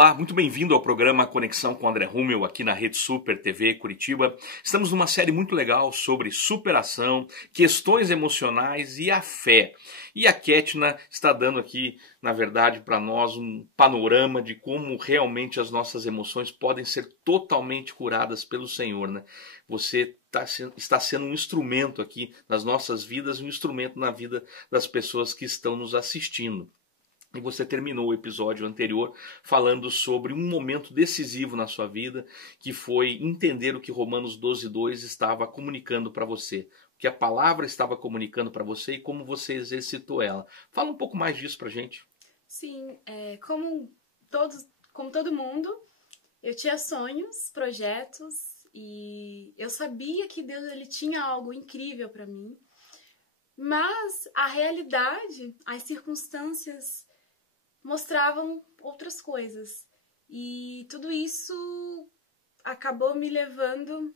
Olá, muito bem-vindo ao programa Conexão com André Rummel aqui na Rede Super TV Curitiba. Estamos numa série muito legal sobre superação, questões emocionais e a fé. E a Ketna está dando aqui, na verdade, para nós um panorama de como realmente as nossas emoções podem ser totalmente curadas pelo Senhor, né? Você está sendo um instrumento aqui nas nossas vidas, um instrumento na vida das pessoas que estão nos assistindo. E você terminou o episódio anterior falando sobre um momento decisivo na sua vida, que foi entender o que Romanos 12:2 estava comunicando para você, o que a palavra estava comunicando para você e como você exercitou ela. Fala um pouco mais disso para a gente. Sim, como todo mundo, eu tinha sonhos, projetos e eu sabia que Deus ele tinha algo incrível para mim, mas a realidade, as circunstâncias mostravam outras coisas. E tudo isso acabou me levando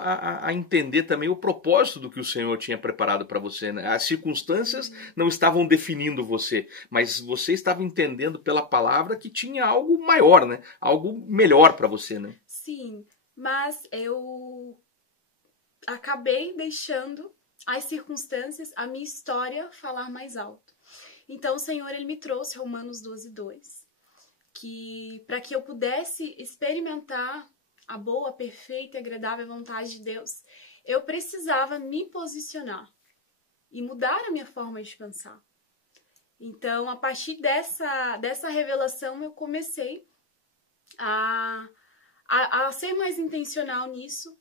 a entender também o propósito do que o Senhor tinha preparado para você, né? As circunstâncias não estavam definindo você, mas você estava entendendo pela palavra que tinha algo maior, né? Algo melhor para você, né? Sim, mas eu acabei deixando as circunstâncias, a minha história falar mais alto. Então o Senhor ele me trouxe Romanos 12:2, para que eu pudesse experimentar a boa, perfeita e agradável vontade de Deus, eu precisava me posicionar e mudar a minha forma de pensar. Então, a partir dessa revelação, eu comecei a ser mais intencional nisso,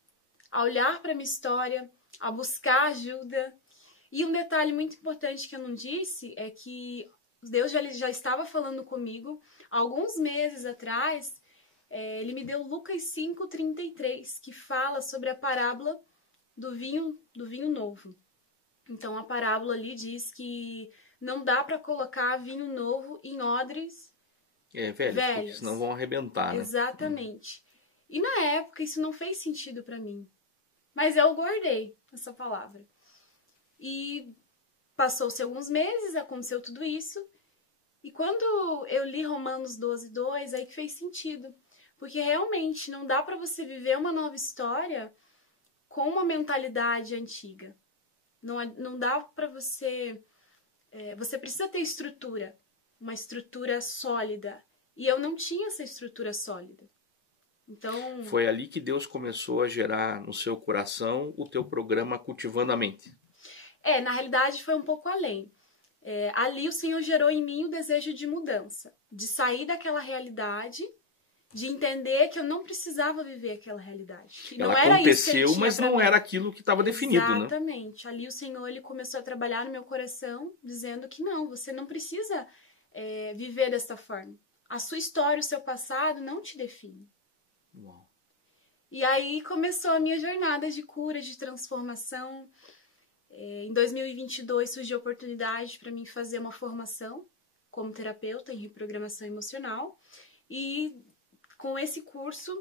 a olhar para a minha história, a buscar ajuda. E um detalhe muito importante que eu não disse é que Deus já estava falando comigo alguns meses atrás. Ele me deu Lucas 5:33, que fala sobre a parábola do vinho novo. Então, a parábola ali diz que não dá para colocar vinho novo em odres velhos. Porque senão vão arrebentar, né? Exatamente. E na época isso não fez sentido para mim. Mas eu guardei essa palavra. E passou-se alguns meses, aconteceu tudo isso. E quando eu li Romanos 12:2, aí que fez sentido. Porque realmente não dá para você viver uma nova história com uma mentalidade antiga. Não dá para você... você precisa ter estrutura, uma estrutura sólida. E eu não tinha essa estrutura sólida. Então... Foi ali que Deus começou a gerar no seu coração o teu programa Cultivando a Mente. Na realidade foi um pouco além. Ali o Senhor gerou em mim o desejo de mudança, de sair daquela realidade, de entender que eu não precisava viver aquela realidade. Que ela não era aconteceu, isso que mas não era aquilo que estava definido, né? Exatamente. Ali o Senhor ele começou a trabalhar no meu coração, dizendo que não, você não precisa viver dessa forma. A sua história, o seu passado não te define. Uau. E aí começou a minha jornada de cura, de transformação. Em 2022 surgiu a oportunidade para mim fazer uma formação como terapeuta em reprogramação emocional. E com esse curso,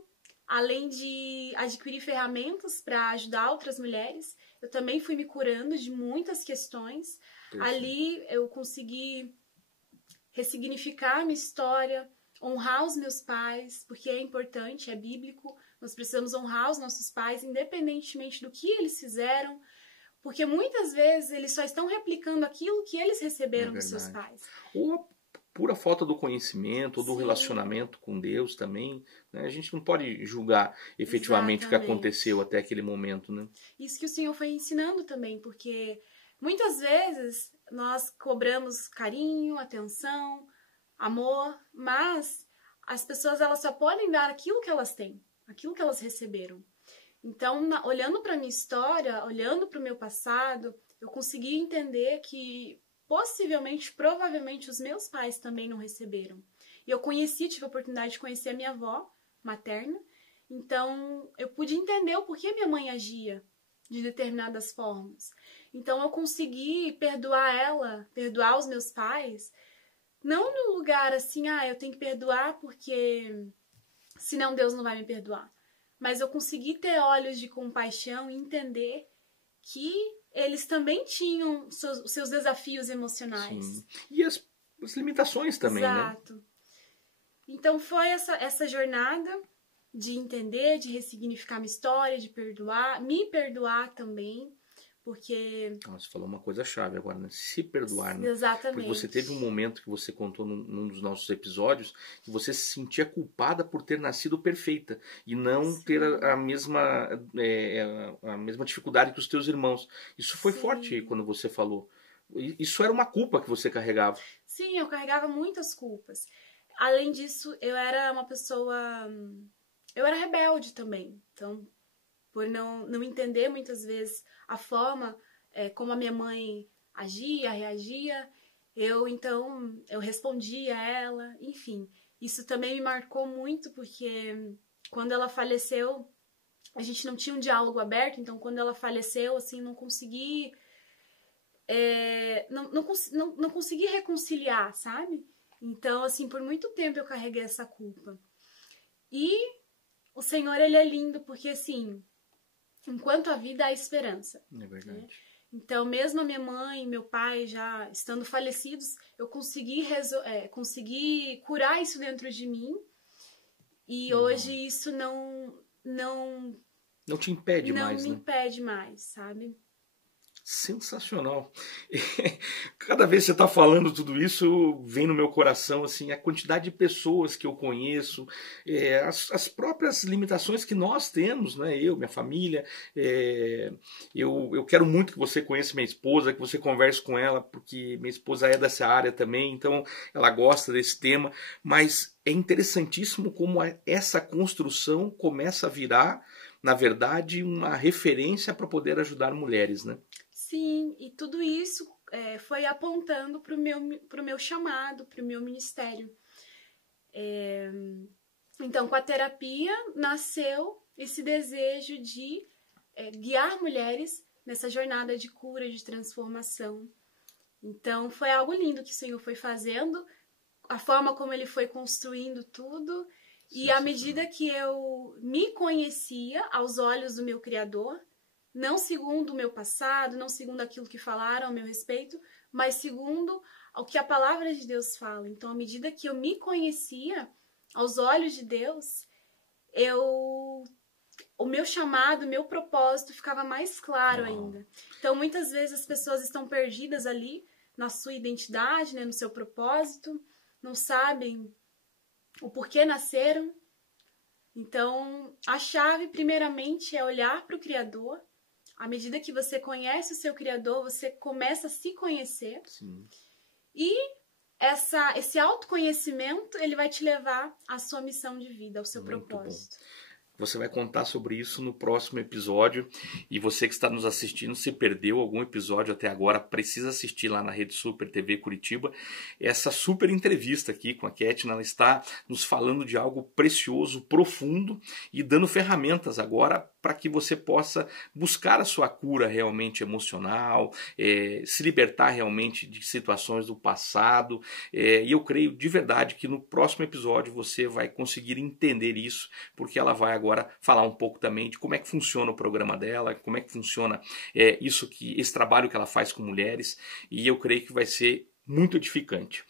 além de adquirir ferramentas para ajudar outras mulheres, eu também fui me curando de muitas questões. Ali eu consegui ressignificar a minha história, honrar os meus pais, porque é importante, é bíblico. Nós precisamos honrar os nossos pais, independentemente do que eles fizeram, porque muitas vezes eles só estão replicando aquilo que eles receberam dos seus pais. Ou a pura falta do conhecimento, ou do relacionamento com Deus também, né? A gente não pode julgar efetivamente o que aconteceu até aquele momento, né? Isso que o Senhor foi ensinando também, porque muitas vezes nós cobramos carinho, atenção, amor, mas as pessoas elas só podem dar aquilo que elas têm, aquilo que elas receberam. Então, olhando para a minha história, olhando para o meu passado, eu consegui entender que possivelmente, provavelmente, os meus pais também não receberam. E eu tive a oportunidade de conhecer a minha avó materna, então eu pude entender o porquê minha mãe agia de determinadas formas. Então eu consegui perdoar os meus pais, não no lugar assim, eu tenho que perdoar porque senão Deus não vai me perdoar. Mas eu consegui ter olhos de compaixão e entender que eles também tinham os seus desafios emocionais. Sim. E as limitações também, Exato. né? Então foi essa jornada de entender, de ressignificar minha história, de perdoar, me perdoar também, porque... Você falou uma coisa chave agora, né? Se perdoar, né? Exatamente. Porque você teve um momento que você contou num dos nossos episódios que você se sentia culpada por ter nascido perfeita e não Sim. ter a mesma dificuldade que os teus irmãos. Isso foi Sim. forte quando você falou. Isso era uma culpa que você carregava. Sim, eu carregava muitas culpas. Além disso, eu era uma pessoa... Eu era rebelde também. Então, por não entender muitas vezes a forma como a minha mãe agia, reagia, eu respondia a ela, enfim. Isso também me marcou muito, porque quando ela faleceu, a gente não tinha um diálogo aberto, então quando ela faleceu, assim, não consegui reconciliar, sabe? Então, assim, por muito tempo eu carreguei essa culpa. E o Senhor, Ele é lindo, porque, assim, enquanto a vida há esperança. É verdade. Né? Então, mesmo a minha mãe e meu pai já estando falecidos, eu consegui curar isso dentro de mim. E hoje isso não te impede mais, né? Não me impede mais, sabe? Sensacional. Cada vez que você está falando tudo isso, vem no meu coração assim a quantidade de pessoas que eu conheço, as próprias limitações que nós temos, né? Eu, minha família. Eu quero muito que você conheça minha esposa, que você converse com ela, porque minha esposa é dessa área também, então ela gosta desse tema. Mas é interessantíssimo como essa construção começa a virar, na verdade, uma referência para poder ajudar mulheres, né? Sim, e tudo isso foi apontando para o meu chamado, para o meu ministério. Então, com a terapia, nasceu esse desejo de guiar mulheres nessa jornada de cura, de transformação. Então, foi algo lindo que o Senhor foi fazendo, a forma como Ele foi construindo tudo. E à medida que eu me conhecia aos olhos do meu Criador, não segundo o meu passado, não segundo aquilo que falaram ao meu respeito, mas segundo o que a palavra de Deus fala. Então, à medida que eu me conhecia aos olhos de Deus, o meu chamado, o meu propósito ficava mais claro ainda. Então, muitas vezes as pessoas estão perdidas ali na sua identidade, né, no seu propósito, não sabem o porquê nasceram. Então, a chave, primeiramente, é olhar para o Criador. À medida que você conhece o seu Criador, você começa a se conhecer. Sim. E esse autoconhecimento, ele vai te levar à sua missão de vida, ao seu propósito. Bom. Você vai contar sobre isso no próximo episódio. E você que está nos assistindo, se perdeu algum episódio até agora, precisa assistir lá na Rede Super TV Curitiba. Essa super entrevista aqui com a Kétna, ela está nos falando de algo precioso, profundo e dando ferramentas agora para que você possa buscar a sua cura realmente emocional, se libertar realmente de situações do passado. E eu creio de verdade que no próximo episódio você vai conseguir entender isso, porque ela vai agora falar um pouco também de como é que funciona o programa dela, como é que funciona esse trabalho que ela faz com mulheres, e eu creio que vai ser muito edificante.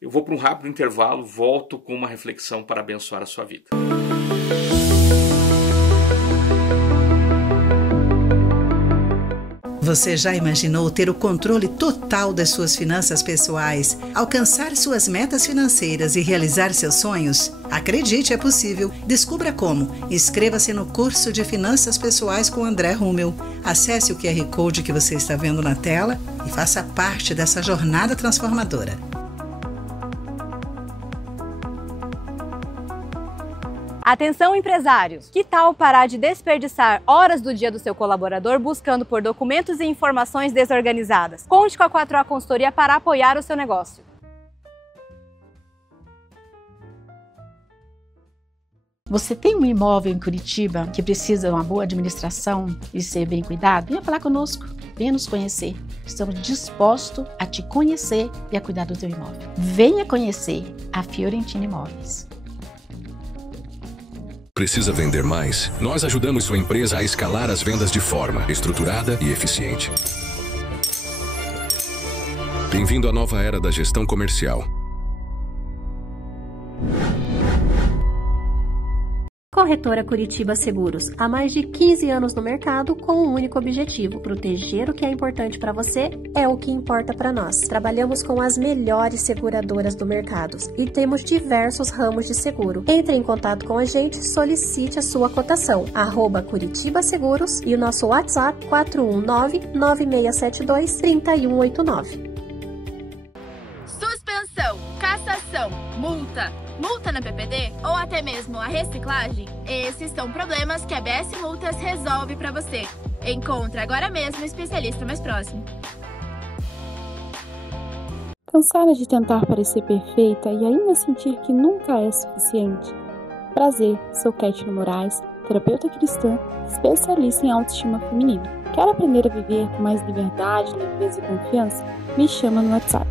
Eu vou para um rápido intervalo, volto com uma reflexão para abençoar a sua vida. Você já imaginou ter o controle total das suas finanças pessoais, alcançar suas metas financeiras e realizar seus sonhos? Acredite, é possível. Descubra como. Inscreva-se no curso de Finanças Pessoais com André Rummel. Acesse o QR Code que você está vendo na tela e faça parte dessa jornada transformadora. Atenção, empresários! Que tal parar de desperdiçar horas do dia do seu colaborador buscando por documentos e informações desorganizadas? Conte com a 4A Consultoria para apoiar o seu negócio. Você tem um imóvel em Curitiba que precisa de uma boa administração e ser bem cuidado? Venha falar conosco, venha nos conhecer. Estamos dispostos a te conhecer e a cuidar do teu imóvel. Venha conhecer a Fiorentina Imóveis. Precisa vender mais? Nós ajudamos sua empresa a escalar as vendas de forma estruturada e eficiente. Bem-vindo à nova era da gestão comercial. Corretora Curitiba Seguros, há mais de 15 anos no mercado com um único objetivo: proteger o que é importante para você é o que importa para nós. Trabalhamos com as melhores seguradoras do mercado e temos diversos ramos de seguro. Entre em contato com a gente, solicite a sua cotação, @Curitiba Seguros e o nosso WhatsApp 419-9672-3189. Suspensão, cassação, multa na PPD ou até mesmo a reciclagem? Esses são problemas que a BS Multas resolve para você. Encontre agora mesmo o especialista mais próximo. Cansada de tentar parecer perfeita e ainda sentir que nunca é suficiente? Prazer, sou Kétina Moraes, terapeuta cristã, especialista em autoestima feminina. Quer aprender a viver com mais liberdade, leveza e confiança? Me chama no WhatsApp.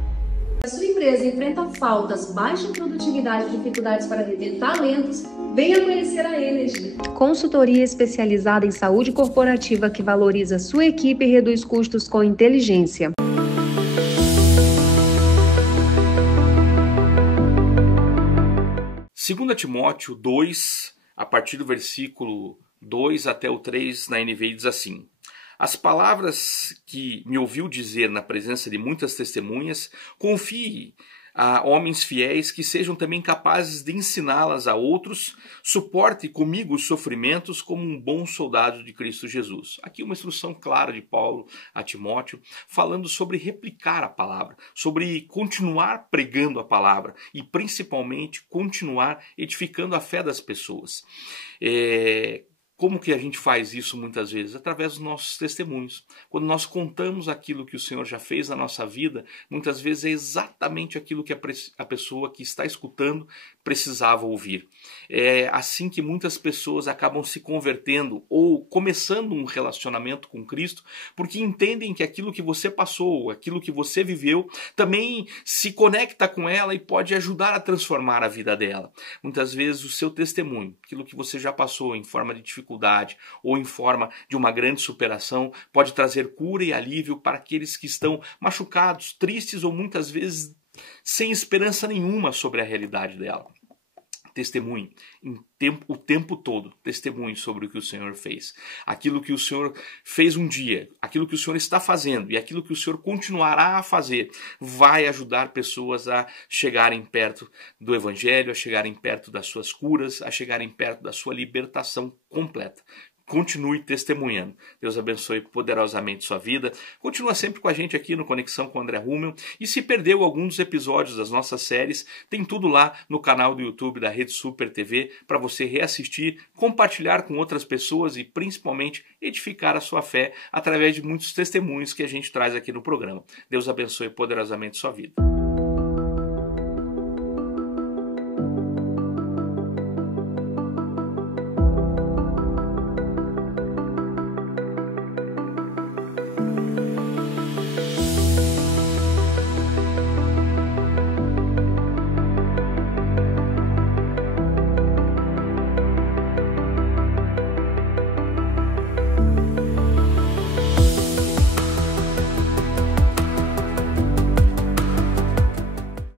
Se a sua empresa enfrenta faltas, baixa produtividade e dificuldades para reter talentos, venha conhecer a Energy. Consultoria especializada em saúde corporativa que valoriza sua equipe e reduz custos com inteligência. 2 Timóteo 2, a partir do versículo 2 até o 3 na NVI diz assim: As palavras que me ouviu dizer na presença de muitas testemunhas, confie a homens fiéis que sejam também capazes de ensiná-las a outros, suporte comigo os sofrimentos como um bom soldado de Cristo Jesus. Aqui uma instrução clara de Paulo a Timóteo, falando sobre replicar a palavra, sobre continuar pregando a palavra e principalmente continuar edificando a fé das pessoas. Como que a gente faz isso muitas vezes? Através dos nossos testemunhos. Quando nós contamos aquilo que o Senhor já fez na nossa vida, muitas vezes é exatamente aquilo que a pessoa que está escutando precisava ouvir. É assim que muitas pessoas acabam se convertendo ou começando um relacionamento com Cristo, porque entendem que aquilo que você passou, aquilo que você viveu, também se conecta com ela e pode ajudar a transformar a vida dela. Muitas vezes o seu testemunho, aquilo que você já passou em forma de dificuldade ou em forma de uma grande superação, pode trazer cura e alívio para aqueles que estão machucados, tristes ou muitas vezes sem esperança nenhuma sobre a realidade dela. Testemunhe o tempo todo, testemunhe sobre o que o Senhor fez. Aquilo que o Senhor fez um dia, aquilo que o Senhor está fazendo e aquilo que o Senhor continuará a fazer, vai ajudar pessoas a chegarem perto do Evangelho, a chegarem perto das suas curas, a chegarem perto da sua libertação completa. Continue testemunhando. Deus abençoe poderosamente sua vida. Continua sempre com a gente aqui no Conexão com André Hummel. E se perdeu algum dos episódios das nossas séries, tem tudo lá no canal do YouTube da Rede Super TV para você reassistir, compartilhar com outras pessoas e principalmente edificar a sua fé através de muitos testemunhos que a gente traz aqui no programa. Deus abençoe poderosamente sua vida.